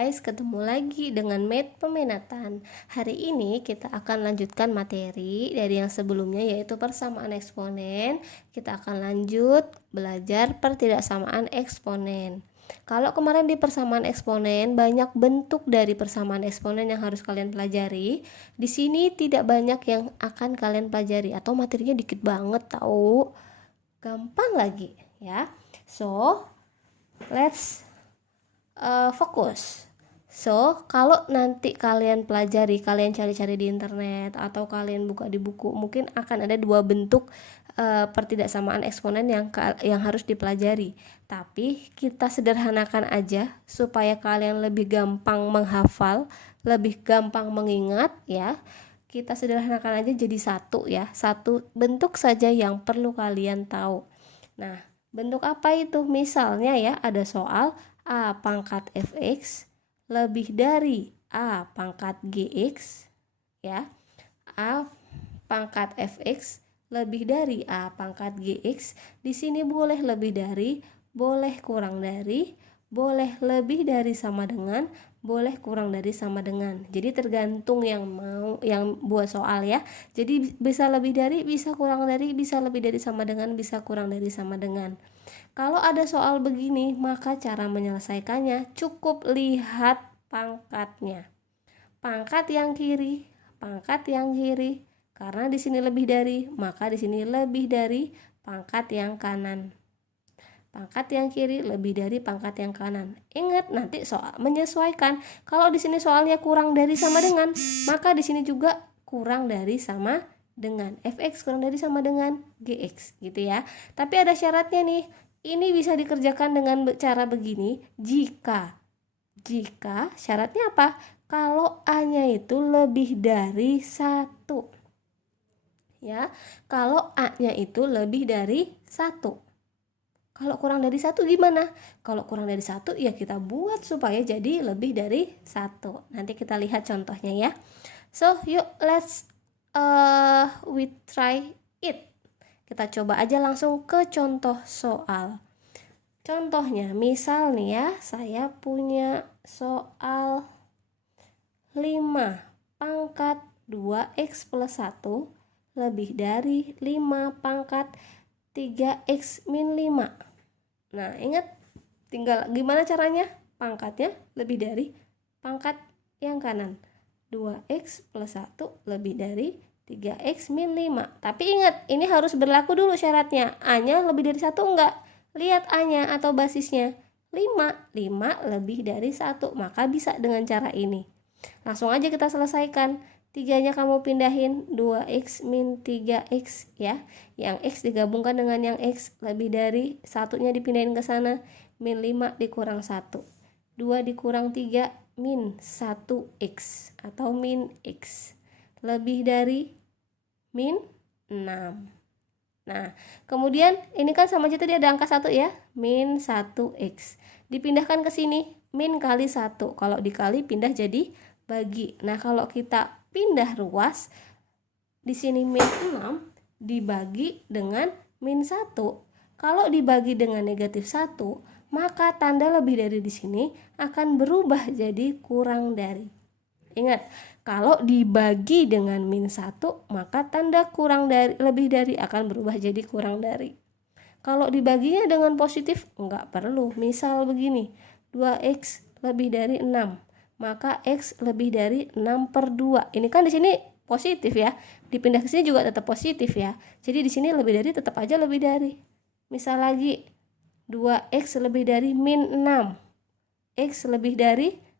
guys, ketemu lagi dengan Math Peminatan. Hari ini kita akan lanjutkan materi dari yang sebelumnya, yaitu persamaan eksponen. Kita akan lanjut belajar pertidaksamaan eksponen. Kalau kemarin di persamaan eksponen banyak bentuk dari persamaan eksponen yang harus kalian pelajari. Di sini tidak banyak yang akan kalian pelajari atau materinya dikit banget tahu. Gampang lagi ya. So, let's fokus. So, kalau nanti kalian pelajari, kalian cari-cari di internet atau kalian buka di buku, mungkin akan ada dua bentuk pertidaksamaan eksponen yang harus dipelajari. Tapi kita sederhanakan aja supaya kalian lebih gampang menghafal, lebih gampang mengingat ya. Kita sederhanakan aja jadi satu ya, satu bentuk saja yang perlu kalian tahu. Nah, bentuk apa itu? Misalnya ya, ada soal A pangkat fx lebih dari A pangkat gx ya. A pangkat fx lebih dari A pangkat gx. Di sini boleh lebih dari, boleh kurang dari, boleh lebih dari sama dengan, boleh kurang dari sama dengan. Jadi tergantung yang buat soal ya. Jadi bisa lebih dari, bisa kurang dari, bisa lebih dari sama dengan, bisa kurang dari sama dengan. Kalau ada soal begini, maka cara menyelesaikannya cukup lihat pangkatnya. Pangkat yang kiri, pangkat yang kiri. Karena di sini lebih dari, maka di sini lebih dari pangkat yang kanan. Pangkat yang kiri lebih dari pangkat yang kanan. Ingat nanti soal menyesuaikan. Kalau di sini soalnya kurang dari sama dengan, maka di sini juga kurang dari sama dengan. Fx kurang dari sama dengan gx gitu ya. Tapi ada syaratnya nih. Ini bisa dikerjakan dengan cara begini jika syaratnya apa? Kalau A-nya itu lebih dari 1. Ya, kalau A-nya itu lebih dari 1. Kalau kurang dari 1 gimana? Kalau kurang dari 1 ya kita buat supaya jadi lebih dari 1. Nanti kita lihat contohnya ya. So, yuk let's we try it. Kita coba aja langsung ke contoh soal. Contohnya, misal nih ya, saya punya soal 5 pangkat 2x plus 1 lebih dari 5 pangkat 3x min 5. Nah, ingat tinggal gimana caranya? Pangkatnya lebih dari pangkat yang kanan. 2x plus 1 lebih dari 3x min 5. Tapi ingat, ini harus berlaku dulu syaratnya. A-nya lebih dari 1 enggak? Lihat A-nya atau basisnya. 5 lebih dari 1. Maka bisa dengan cara ini. Langsung aja kita selesaikan. 3-nya kamu pindahin 2x min 3x ya. Yang x digabungkan dengan yang x lebih dari 1-nya dipindahin ke sana. Min 5 dikurang 1. 2 dikurang 3 min 1x atau min x. Lebih dari min 6. Nah, kemudian ini kan sama aja tadi ada angka 1 ya, min 1x. Dipindahkan ke sini, min kali 1. Kalau dikali pindah jadi bagi. Nah, kalau kita pindah ruas, di sini min 6 dibagi dengan min 1. Kalau dibagi dengan negatif 1, maka tanda lebih dari di sini akan berubah jadi kurang dari. Ingat, kalau dibagi dengan min 1, maka tanda kurang dari lebih dari akan berubah jadi kurang dari. Kalau dibaginya dengan positif, enggak perlu. Misal begini, 2x lebih dari 6, maka x lebih dari 6 per 2. Ini kan di sini positif ya. Dipindah ke sini juga tetap positif ya. Jadi di sini lebih dari tetap aja lebih dari. Misal lagi, 2x lebih dari min 6. X lebih dari,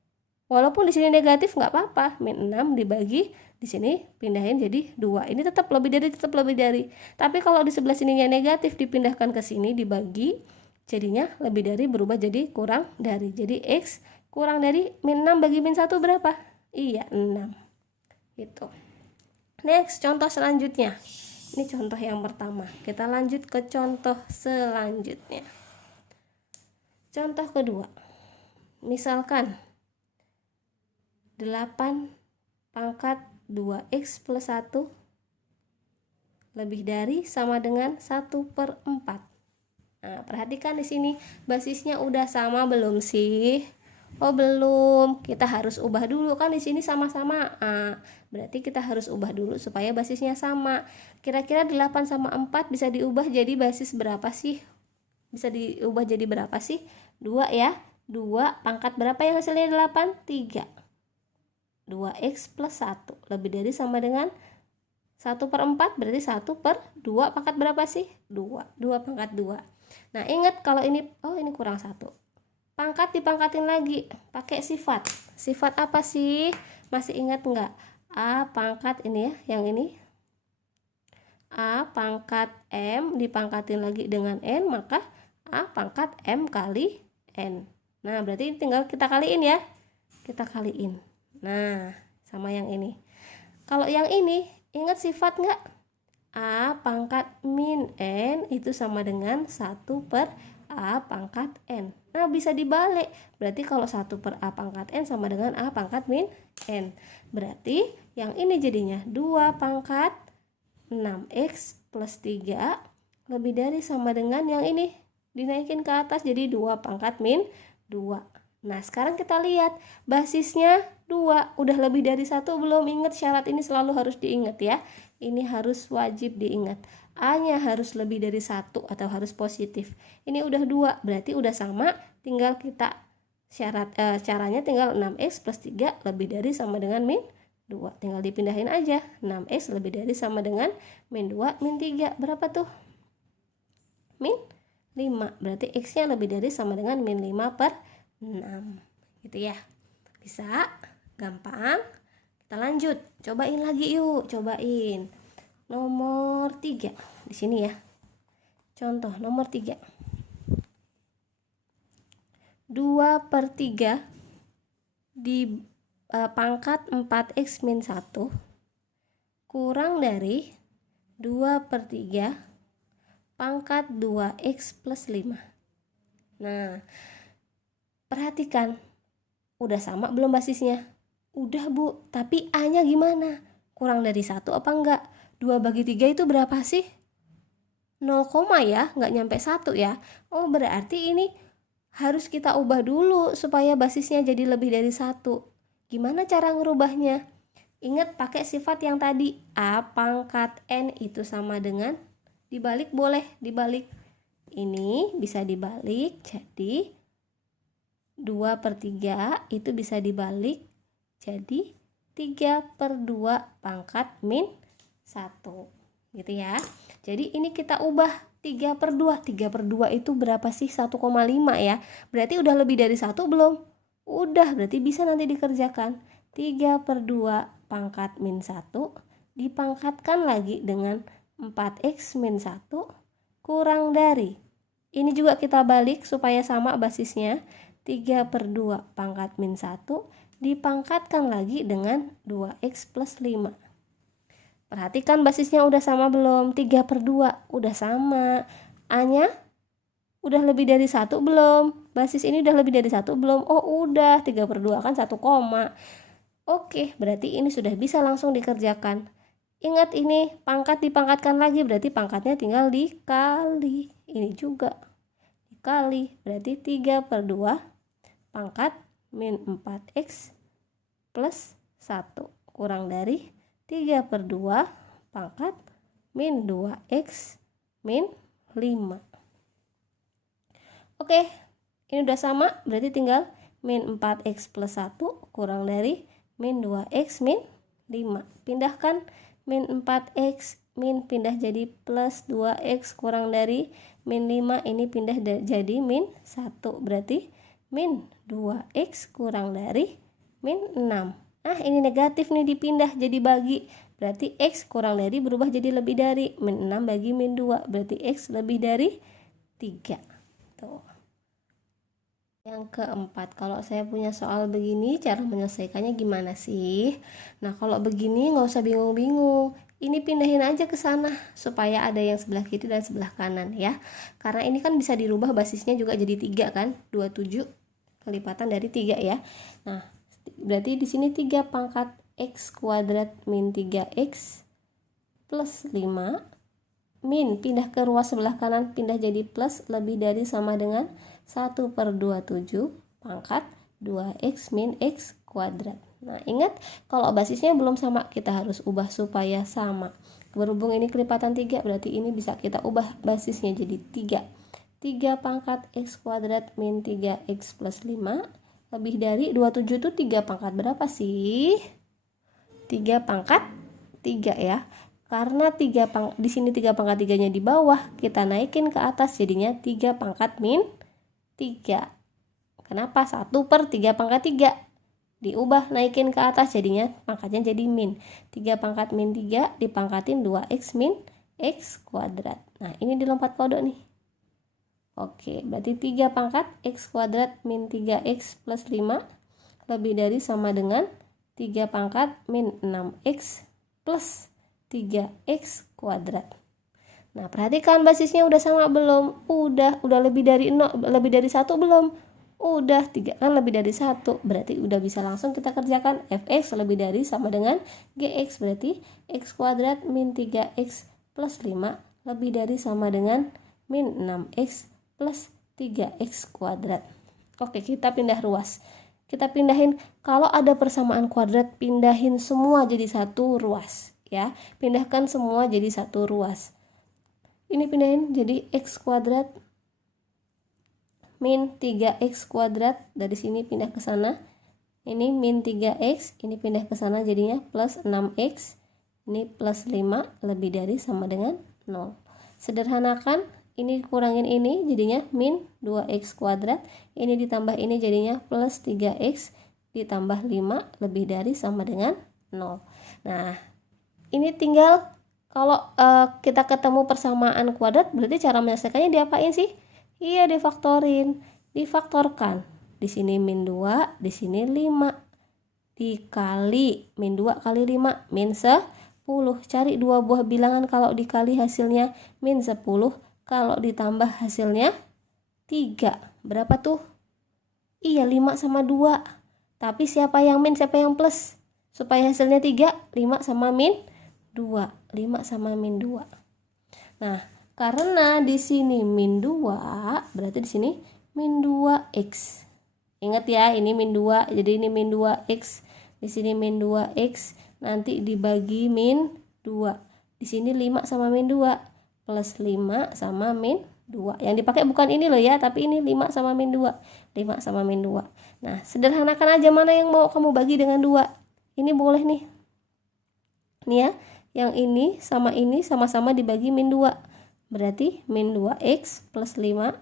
walaupun di sini negatif nggak apa-apa, min 6 dibagi di sini pindahin jadi 2. Ini tetap lebih dari, tetap lebih dari. Tapi kalau di sebelah sininya negatif dipindahkan ke sini dibagi, jadinya lebih dari berubah jadi kurang dari. Jadi x kurang dari min 6 bagi min 1 berapa? Iya, 6. Gitu. Next, contoh selanjutnya. Ini contoh yang pertama. Kita lanjut ke contoh selanjutnya. Contoh kedua. Misalkan 8 pangkat 2x plus 1 lebih dari sama dengan 1 per 4. Nah, perhatikan di sini basisnya udah sama belum sih? Oh belum, kita harus ubah dulu kan di sini sama-sama A. Berarti kita harus ubah dulu supaya basisnya sama. Kira-kira 8 sama 4 bisa diubah jadi basis berapa sih? Bisa diubah jadi berapa sih? 2 ya. 2 pangkat berapa yang hasilnya 8? 3. 2x plus 1 lebih dari sama dengan 1/4, berarti 1/2 pangkat berapa sih? 2. 2 pangkat 2. Nah ingat kalau ini, oh ini kurang 1. Pangkat dipangkatin lagi pakai sifat. Sifat apa sih? Masih ingat nggak? A pangkat ini ya, yang ini. A pangkat M dipangkatin lagi dengan N, maka A pangkat M kali N. Nah, berarti tinggal kita kaliin ya. Kita kaliin. Nah, sama yang ini. Kalau yang ini, ingat sifat nggak? A pangkat min N itu sama dengan 1/A pangkat N. Nah, bisa dibalik. Berarti kalau 1/A pangkat N sama dengan A pangkat min N. Berarti yang ini jadinya 2 pangkat 6x plus 3 lebih dari sama dengan yang ini. Dinaikin ke atas jadi 2 pangkat min 2. Nah, sekarang kita lihat basisnya 2. Udah lebih dari 1 belum? Ingat syarat ini selalu harus diingat ya. Ini harus wajib diingat. A-nya harus lebih dari 1 atau harus positif. Ini udah 2, berarti udah sama. Tinggal kita caranya tinggal 6x plus 3 lebih dari sama dengan min 2. Tinggal dipindahin aja. 6x lebih dari sama dengan min 2 min 3. Berapa tuh? Min 5. Berarti x-nya lebih dari sama dengan min 5/6. Gitu ya. Bisa? Gampang? Kita lanjut. Cobain lagi yuk. Cobain. Nomor 3. Di sini ya. Contoh nomor 3. 2/3 di pangkat 4x min 1 kurang dari 2/3 pangkat 2x plus 5. Nah, perhatikan. Udah sama belum basisnya? Udah Bu, tapi A-nya gimana? Kurang dari 1 apa enggak? 2/3 itu berapa sih? 0, ya, nggak nyampe 1 ya. Oh, berarti ini harus kita ubah dulu supaya basisnya jadi lebih dari 1. Gimana cara ngerubahnya? Ingat pakai sifat yang tadi. A pangkat N itu sama dengan, dibalik boleh, dibalik. Ini bisa dibalik, jadi 2/3 itu bisa dibalik jadi 3/2 pangkat min 1 gitu ya. Jadi ini kita ubah 3/2. 3/2 itu berapa sih? 1,5 ya. Berarti udah lebih dari 1 belum? Udah, berarti bisa nanti dikerjakan. 3/2 pangkat min 1 dipangkatkan lagi dengan 4x min 1 kurang dari. Ini juga kita balik supaya sama basisnya. 3/2 pangkat min 1 dipangkatkan lagi dengan 2x plus 5. Perhatikan basisnya udah sama belum? 3/2 udah sama. A-nya udah lebih dari 1 belum? Basis ini udah lebih dari 1 belum? Oh udah, 3/2 kan 1 koma. Oke, berarti ini sudah bisa langsung dikerjakan. Ingat ini pangkat dipangkatkan lagi, berarti pangkatnya tinggal dikali. Ini juga dikali, berarti 3/2 pangkat min 4x plus 1 kurang dari 3/2 pangkat min 2x min 5. Oke, ini udah sama, berarti tinggal min 4x plus 1 kurang dari min 2x min 5. Pindahkan min 4x, min pindah jadi plus 2x kurang dari min 5, ini pindah jadi min 1, berarti min 2x kurang dari min 6. Nah, ini negatif nih dipindah jadi bagi. Berarti x kurang dari berubah jadi lebih dari. Min 6 bagi min 2. Berarti x lebih dari 3. Tuh. Yang keempat, kalau saya punya soal begini, cara menyelesaikannya gimana sih? Nah, kalau begini nggak usah bingung-bingung. Ini pindahin aja ke sana supaya ada yang sebelah kiri dan sebelah kanan ya. Karena ini kan bisa dirubah basisnya juga jadi 3 kan? 27 kelipatan dari 3 ya. Nah, berarti di sini 3 pangkat x kuadrat min 3x plus 5 min pindah ke ruas sebelah kanan, pindah jadi plus lebih dari sama dengan 1/27 pangkat 2x min x kuadrat. Nah, ingat kalau basisnya belum sama, kita harus ubah supaya sama. Berhubung ini kelipatan 3, berarti ini bisa kita ubah basisnya jadi 3. 3 pangkat x kuadrat min 3x plus 5 lebih dari 27 itu 3 pangkat berapa sih? 3 pangkat 3 ya. Karena di sini 3 pangkat 3-nya di bawah, kita naikin ke atas jadinya 3 pangkat min 3. Kenapa? 1/3 pangkat 3. Diubah naikin ke atas jadinya pangkatnya jadi min. 3 pangkat min 3 dipangkatin 2x min x kuadrat. Nah, ini dilompat kodok nih. Oke, berarti 3 pangkat x kuadrat min 3x plus 5 lebih dari sama dengan 3 pangkat min 6x plus 3x kuadrat. Nah, perhatikan basisnya udah sama belum? Udah lebih dari 0, lebih dari 1 belum? Udah, 3 kan lebih dari 1, berarti udah bisa langsung kita kerjakan. Fx lebih dari sama dengan gx, berarti x kuadrat min 3x plus 5 lebih dari sama dengan min 6x plus 3x kuadrat. Oke, kita pindah ruas. Kita pindahin, kalau ada persamaan kuadrat, pindahin semua jadi satu ruas ya. Pindahkan semua jadi satu ruas. Ini pindahin jadi x kuadrat min 3x kuadrat, dari sini pindah ke sana. Ini min 3x, ini pindah ke sana jadinya plus 6x. Ini plus 5 lebih dari sama dengan 0. Sederhanakan, ini kurangin ini jadinya min 2x kuadrat. Ini ditambah ini jadinya plus 3x ditambah 5 lebih dari sama dengan 0. Nah, ini tinggal kalau kita ketemu persamaan kuadrat, berarti cara menyelesaikannya diapain sih? Iya, difaktorin, difaktorkan. Di sini min 2, di sini 5. Dikali min 2 kali 5 min 10. Cari dua buah bilangan, kalau dikali hasilnya min 10, kalau ditambah hasilnya 3. Berapa tuh? Iya, 5 sama 2. Tapi siapa yang min, siapa yang plus? Supaya hasilnya 3, 5 sama min 2. 5 sama min 2. Nah, karena di sini min 2, berarti di sini min 2x. Ingat ya, ini min 2, jadi ini min 2x. Di sini min 2x, nanti dibagi min 2. Di sini 5 sama min 2, plus 5 sama min 2. Yang dipakai bukan ini loh ya, tapi ini 5 sama min 2. 5 sama min 2. Nah, sederhanakan aja mana yang mau kamu bagi dengan 2. Ini boleh nih. Nih ya, yang ini sama-sama dibagi min 2. Berarti min 2x plus 5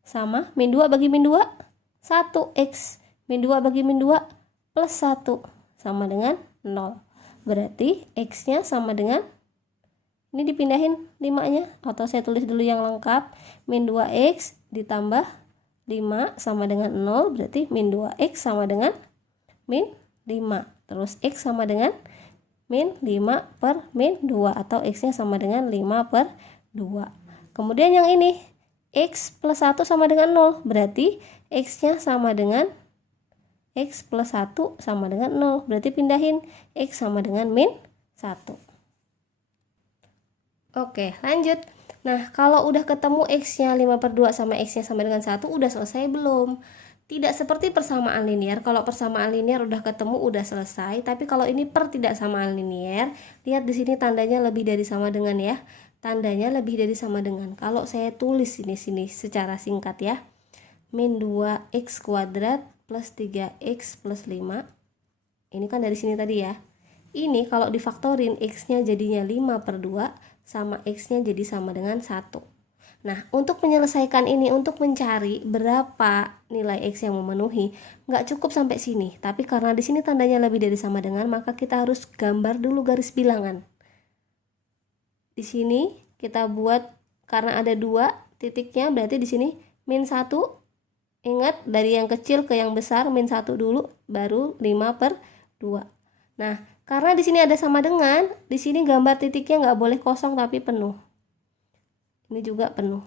sama min 2 bagi min 2, 1x. Min 2 bagi min 2 plus 1 sama dengan 0. Berarti x-nya sama dengan, ini dipindahin 5-nya, atau saya tulis dulu yang lengkap. Min 2x ditambah 5 sama dengan 0, berarti min 2x sama dengan min 5. Terus x sama dengan min 5 per min 2, atau x-nya sama dengan 5 per 2. Kemudian yang ini x plus 1 sama dengan 0, berarti x-nya sama dengan x plus 1 sama dengan 0, berarti pindahin x sama dengan min 1. Oke, lanjut. Nah, kalau udah ketemu x-nya 5/2 sama x-nya sama dengan 1, udah selesai belum? Tidak seperti persamaan linier. Kalau persamaan linier udah ketemu udah selesai, tapi kalau ini tidak samaan linier, lihat di sini tandanya lebih dari sama dengan ya. Tandanya lebih dari sama dengan. Kalau saya tulis sini secara singkat ya. Min 2x kuadrat plus 3x plus 5. Ini kan dari sini tadi ya. Ini kalau difaktorin x-nya jadinya 5/2 sama x-nya jadi sama dengan 1. Nah, untuk menyelesaikan ini, untuk mencari berapa nilai x yang memenuhi, nggak cukup sampai sini. Tapi karena di sini tandanya lebih dari sama dengan, maka kita harus gambar dulu garis bilangan. Di sini kita buat, karena ada 2 titiknya, berarti di sini min 1. Ingat, dari yang kecil ke yang besar min 1 dulu, baru 5/2. Nah, karena di sini ada sama dengan, di sini gambar titiknya nggak boleh kosong tapi penuh. Ini juga penuh.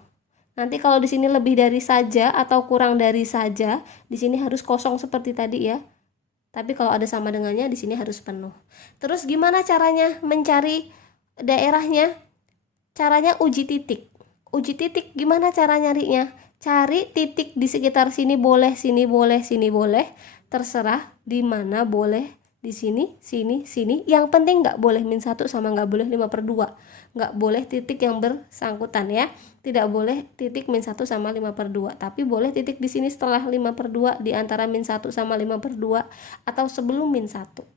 Nanti kalau di sini lebih dari saja atau kurang dari saja, di sini harus kosong seperti tadi ya. Tapi kalau ada sama dengannya, di sini harus penuh. Terus gimana caranya mencari daerahnya? Caranya uji titik. Uji titik gimana cara nyarinya? Cari titik di sekitar sini boleh, sini boleh, sini boleh, terserah di mana boleh, di sini, sini, sini. Yang penting nggak boleh min 1 sama nggak boleh 5/2. Nggak boleh titik yang bersangkutan ya. Tidak boleh titik min 1 sama 5/2. Tapi boleh titik di sini setelah 5/2, di antara min 1 sama 5/2, atau sebelum min 1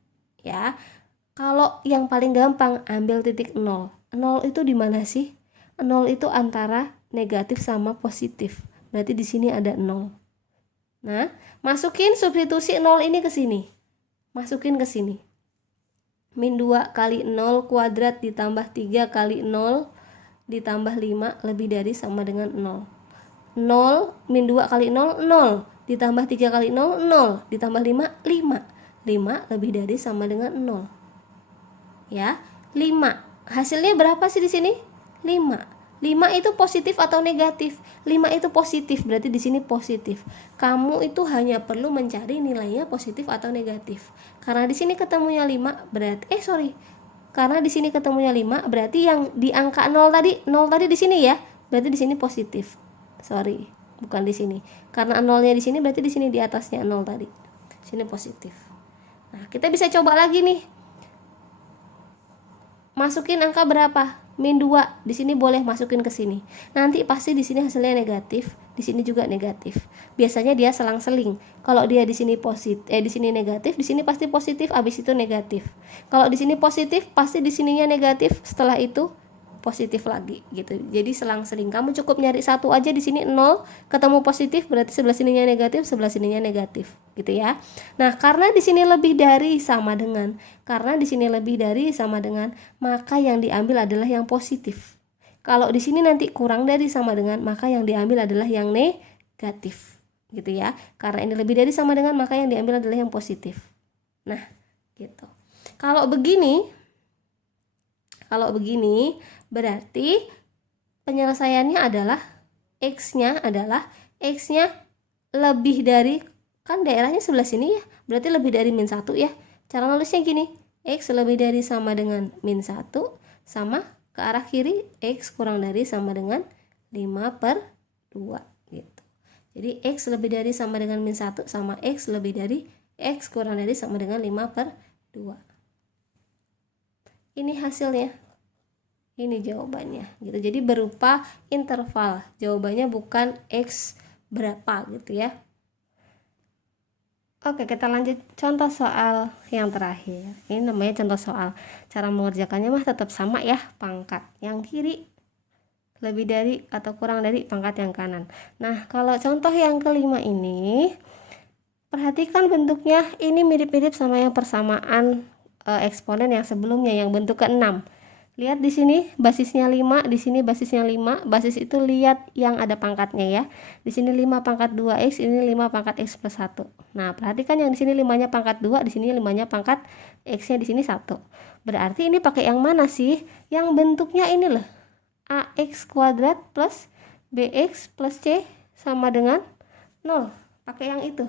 ya. Kalau yang paling gampang, ambil titik 0. 0 itu di mana sih? 0 itu antara negatif sama positif. Berarti di sini ada 0. Nah, masukin substitusi 0 ini ke sini. Masukin ke sini. Min 2 kali 0 kuadrat ditambah 3 kali 0 ditambah 5 lebih dari sama dengan 0. 0 min 2 kali 0, 0. Ditambah 3 kali 0, 0. Ditambah 5, 5. 5 lebih dari sama dengan 0. Ya, 5. Hasilnya berapa sih di sini? 5. 5 itu positif atau negatif? 5 itu positif, berarti di sini positif. Kamu itu hanya perlu mencari nilainya positif atau negatif. Karena di sini ketemunya 5, berarti Karena di sini ketemunya 5, berarti yang di angka 0 tadi di sini ya. Berarti di sini positif. Bukan di sini. Karena 0-nya di sini, berarti di sini di atasnya 0 tadi. Sini positif. Nah, kita bisa coba lagi nih. Masukin angka berapa? Min 2. Di sini boleh masukin ke sini. Nanti pasti di sini hasilnya negatif, di sini juga negatif. Biasanya dia selang-seling. Kalau dia di sini di sini negatif, di sini pasti positif, habis itu negatif. Kalau di sini positif, pasti di sininya negatif, setelah itu positif lagi gitu. Jadi selang-seling. Kamu cukup nyari satu aja, di sini 0, ketemu positif, berarti sebelah sininya negatif, sebelah sininya negatif gitu ya. Nah, karena di sini lebih dari sama dengan, maka yang diambil adalah yang positif. Kalau di sini nanti kurang dari sama dengan, maka yang diambil adalah yang negatif gitu ya. Karena ini lebih dari sama dengan, maka yang diambil adalah yang positif. Nah, gitu. Kalau begini berarti penyelesaiannya adalah X-nya lebih dari, kan daerahnya sebelah sini ya, berarti lebih dari min 1 ya. Cara nulisnya gini, X lebih dari sama dengan min 1, sama ke arah kiri X kurang dari sama dengan 5/2 gitu. Jadi X lebih dari sama dengan min 1 sama X lebih dari X kurang dari sama dengan 5/2. Ini hasilnya, ini jawabannya gitu. Jadi berupa interval, jawabannya bukan X berapa gitu ya. Oke, kita lanjut contoh soal yang terakhir. Ini namanya contoh soal. Cara mengerjakannya mah tetap sama ya, pangkat yang kiri lebih dari atau kurang dari pangkat yang kanan. Nah, kalau contoh yang kelima ini, perhatikan bentuknya, ini mirip-mirip sama yang persamaan eksponen yang sebelumnya yang bentuk ke-6. Lihat di sini basisnya 5, di sini basisnya 5. Basis itu lihat yang ada pangkatnya ya. Di sini 5 pangkat 2x, ini 5 pangkat x plus 1. Nah, perhatikan yang di sini 5-nya pangkat 2, di sini 5-nya pangkat x-nya di sini 1. Berarti ini pakai yang mana sih? Yang bentuknya ini loh. ax kuadrat plus bx plus c sama dengan 0. Pakai yang itu.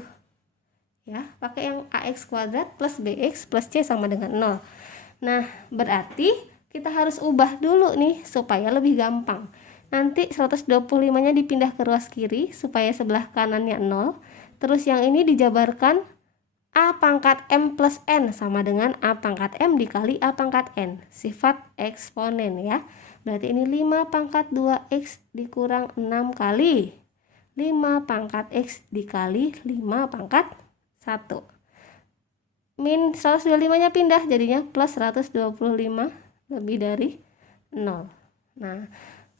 Ya, pakai yang ax kuadrat plus bx plus c sama dengan 0. Nah, berarti kita harus ubah dulu nih supaya lebih gampang. Nanti 125-nya dipindah ke ruas kiri supaya sebelah kanannya 0. Terus yang ini dijabarkan a pangkat m plus n sama dengan a pangkat m dikali a pangkat n. Sifat eksponen ya. Berarti ini 5 pangkat 2x dikurang 6 kali 5 pangkat x dikali 5 pangkat 1. Min 125-nya pindah jadinya plus 125 lebih dari 0. Nah,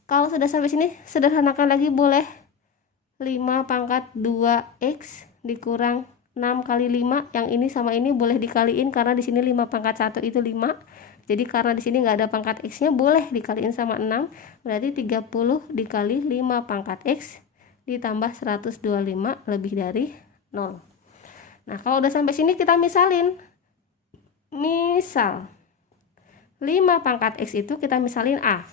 kalau sudah sampai sini sederhanakan lagi boleh. 5 pangkat 2x dikurang 6 kali 5, yang ini sama ini boleh dikaliin karena di sini 5 pangkat 1 itu 5. Jadi karena di sini nggak ada pangkat x-nya, boleh dikaliin sama 6. Berarti 30 dikali 5 pangkat x ditambah 125 lebih dari 0. Nah, kalau udah sampai sini kita misalin. Misal 5 pangkat x itu kita misalin a.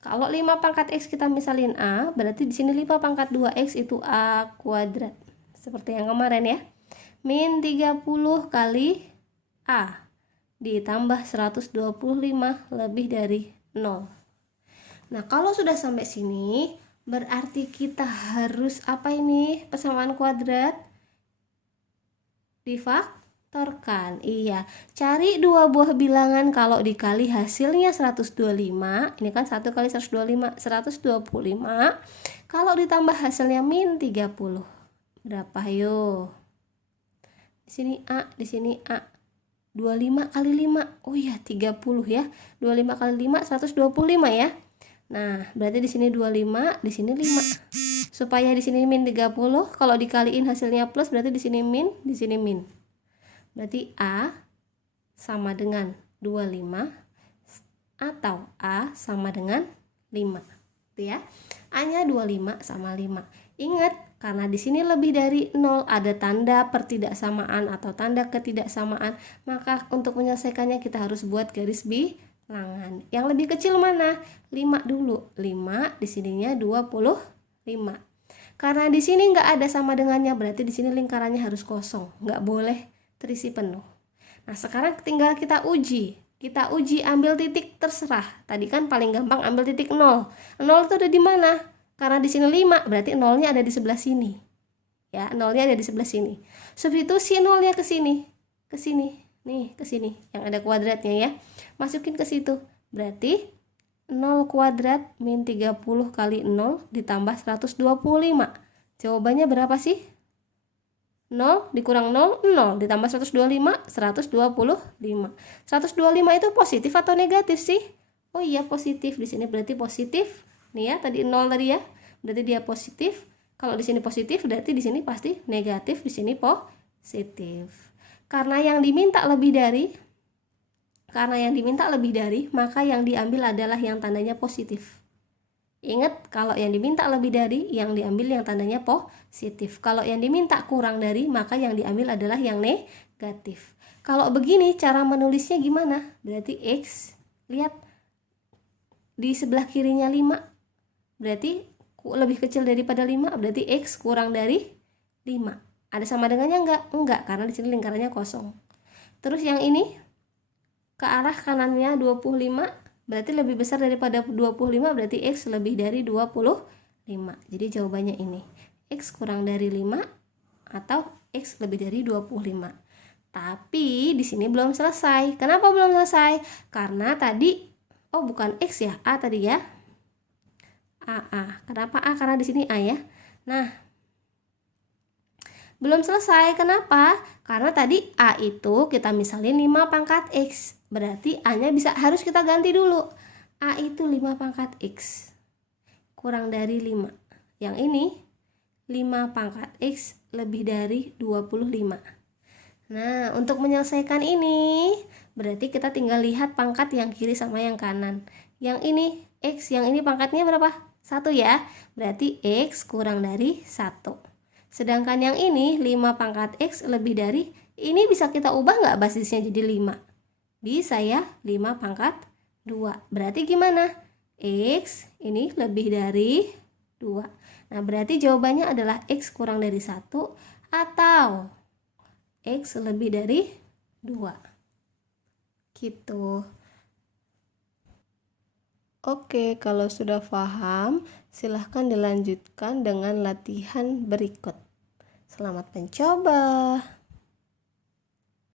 Kalau 5 pangkat x kita misalin a, berarti di sini 5 pangkat 2x itu a kuadrat. Seperti yang kemarin ya. Min 30 kali a ditambah 125 lebih dari 0. Nah, kalau sudah sampai sini, Berarti kita harus apa ini? Persamaan kuadrat difaktorkan. Iya, cari dua buah bilangan kalau dikali hasilnya 125. Ini kan 1 kali 125, 125. Kalau ditambah hasilnya min 30. Berapa yo? Di sini A, di sini A. 25 kali 5. Oh iya, 30 ya. 25 kali 5 125 ya. Nah, berarti di sini 25, di sini 5. Supaya di sini min 30, kalau dikaliin hasilnya plus berarti di sini min, di sini min. Berarti A sama dengan 25 atau A sama dengan 5. Itu ya. A-nya 25 sama 5. Ingat, karena di sini lebih dari 0 ada tanda pertidaksamaan atau tanda ketidaksamaan, maka untuk menyelesaikannya kita harus buat garis bilangan. Yang lebih kecil mana? 5 dulu. 5 di sininya 25. Karena di sini nggak ada sama dengannya, berarti di sini lingkarannya harus kosong, nggak boleh terisi penuh. Nah, sekarang tinggal kita uji. Kita uji ambil titik terserah. Tadi kan paling gampang ambil titik 0. 0 itu ada di mana? Karena di sini 5, berarti 0-nya ada di sebelah sini. Ya, 0-nya ada di sebelah sini. Substitusi 0-nya ke sini. Ke sini. Nih, ke sini. Yang ada kuadratnya ya. Masukin ke situ. Berarti 0 kuadrat min 30 kali 0 ditambah 125. Jawabannya berapa sih? 0 dikurang 0, 0 ditambah 125, 125. 125 itu positif atau negatif sih? Oh iya, positif. Di sini berarti positif. Nih ya, tadi 0 tadi ya. Berarti dia positif. Kalau di sini positif, berarti di sini pasti negatif, di sini positif. Karena yang diminta lebih dari, maka yang diambil adalah yang tandanya positif. Ingat, kalau yang diminta lebih dari, yang diambil yang tandanya positif. Kalau yang diminta kurang dari, maka yang diambil adalah yang negatif. Kalau begini, cara menulisnya gimana? Berarti X, lihat, di sebelah kirinya 5. Berarti lebih kecil daripada 5, berarti X kurang dari 5. Ada sama dengannya enggak? Enggak, karena di sini lingkarannya kosong. Terus yang ini, ke arah kanannya 25, berarti lebih besar daripada 25, berarti X lebih dari 25. Jadi jawabannya ini, X kurang dari 5 atau X lebih dari 25. Tapi di sini belum selesai. Kenapa belum selesai? Karena tadi, oh bukan X ya, A tadi ya. A. Kenapa A? Karena di sini A ya. Nah, belum selesai. Kenapa? Karena tadi A itu kita misalin 5 pangkat X. Berarti A-nya harus kita ganti dulu. A itu 5 pangkat X kurang dari 5. Yang ini 5 pangkat X lebih dari 25. Nah, untuk menyelesaikan ini, berarti kita tinggal lihat pangkat yang kiri sama yang kanan. Yang ini X, yang ini pangkatnya berapa? 1 ya. Berarti X kurang dari 1. Sedangkan yang ini 5 pangkat X lebih dari, ini bisa kita ubah nggak basisnya jadi 5? Bisa ya, 5 pangkat 2. Berarti gimana? X ini lebih dari 2. Nah, berarti jawabannya adalah X kurang dari 1 atau X lebih dari 2. Gitu. Oke, kalau sudah paham, silahkan dilanjutkan dengan latihan berikut. Selamat mencoba.